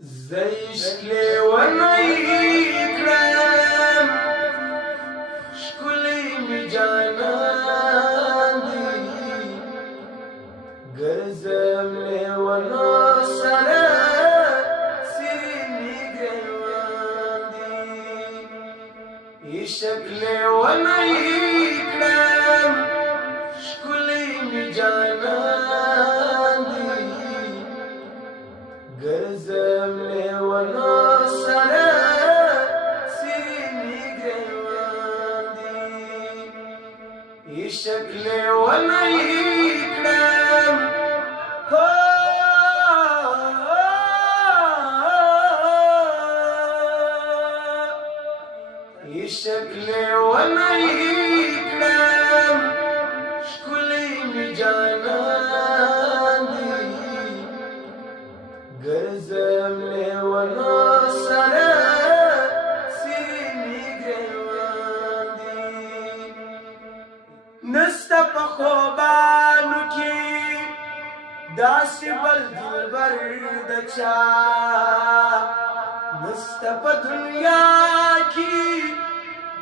زيش لوني كرام شكلي مجاناني قرزم لونو سرا سيني قواندي يشكلي وني كرام شكلي مجاناني قرزم لونو سرا سيني قواندي يشكلي وني كرام يشكلي وني كرام شكلي مجاناني قرزم لونو سرا سيني قواندي نستا په خوبانو کې داسې بل دلبر د چا نستا په دنیا کې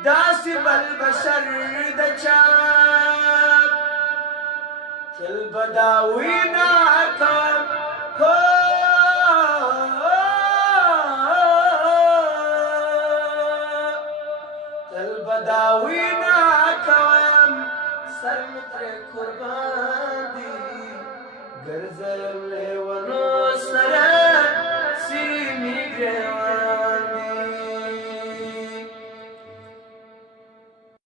داسې بل بشر د چا تل به دا وینا کوم تل به دا وینا کوم سر مې ترې قربان دي ګرځم لیونو سره سینې ګریوان